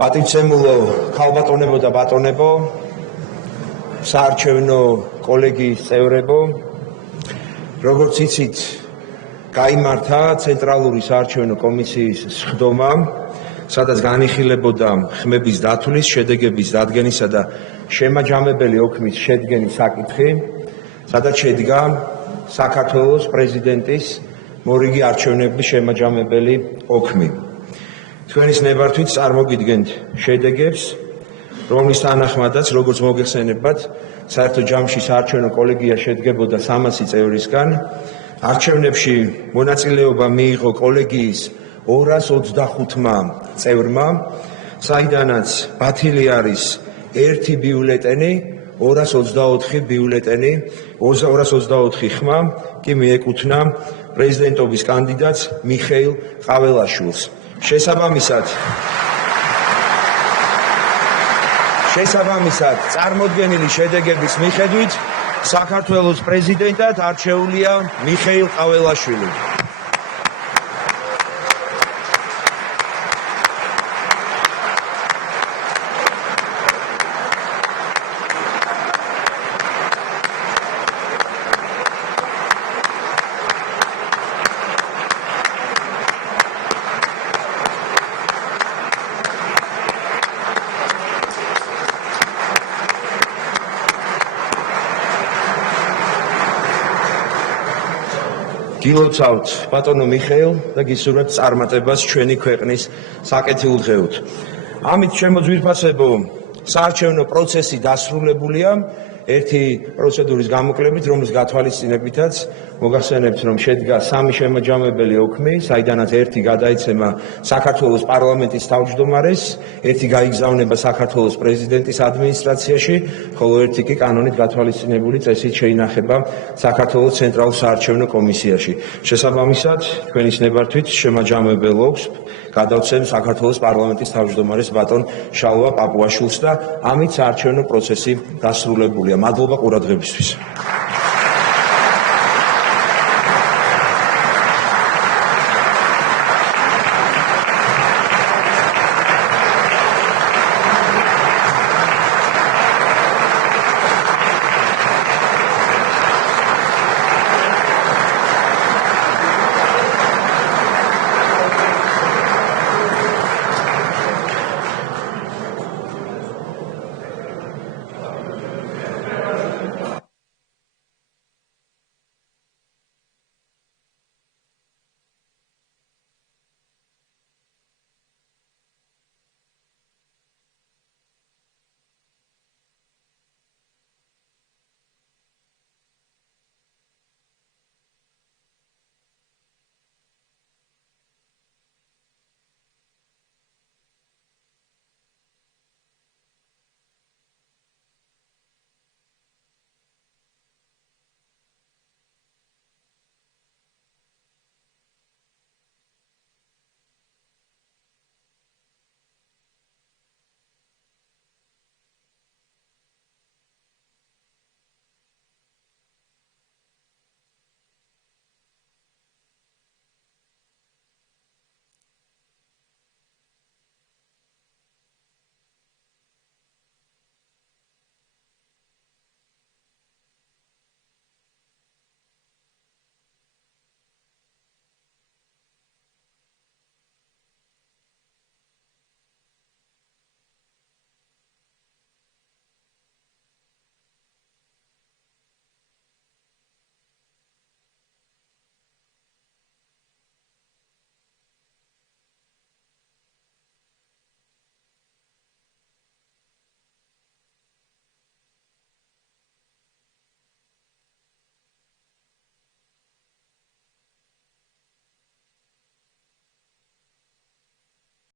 პატივცემულო ქალბატონებო და ბატონებო, საარჩევნო კოლეგიის წევრებო, როგორც იცით, გაიმართა ცენტრალური საარჩევნო კომისიის სხდომა, სადაც განიხილებოდა ხმების დათვლის, შედეგების დადგენისა და შემაჯამებელი ოქმის შედგენის საკითხი, სადაც შედგა საქართველოს პრეზიდენტის მორიგი არჩევნების შემაჯამებელი ოქმი. თქვენის ნებართვით წარმოგიდგენთ შედეგებს, რომლის თანახმადაც, როგორც მოგეხსენებათ, საერთო ჯამში საარჩევნო კოლეგია შედგებოდა 300 წევრისგან. არჩევნებში მონაწილეობა მიიღო კოლეგიის 225-მა წევრმა, საიდანაც ბათილი არის 1 ბიულეტენი, 224 ბიულეტენი, 224 ხმა კი მიეკუთვნა პრეზიდენტობის კანდიდატს მიხეილ ყაველაშვილს. შესაბამისად, წარმოდგენილი შედეგების მიხედვით საქართველოს პრეზიდენტად არჩეულია მიხეილ ყაველაშვილი. გილოცავთ ბატონო მიხეილ და გისურვებთ წარმატებას ჩვენი ქვეყნის საკეთილდღეოდ. ამით შემოძვირფასებო, საარჩევნო პროცესი დასრულებულია ერთი პროცედურის გამოკლებით, რომლის გათვალისწინებითაც მოგახსენებთ, რომ შედგა 3 შემაჯამებელი ოქმი, საიდანაც ერთი გადაიცემა საქართველოს პარლამენტის თავმჯდომარეს, ერთი გაიგზავნება საქართველოს პრეზიდენტის ადმინისტრაციაში, ხოლო ერთი კი კანონით გათვალისწინებული წესით შეინახება საქართველოს ცენტრალურ საარჩევნო კომისიაში. შესაბამისად, თქვენის ნებართვით შემაჯამებელ ოქმს გადავცემ საქართველოს პარლამენტის თავმჯდომარეს ბატონ შალვა პაპუაშვილს და ამით საარჩევნო პროცესი დასრულებულია. მადლობა ყურადღებისთვის.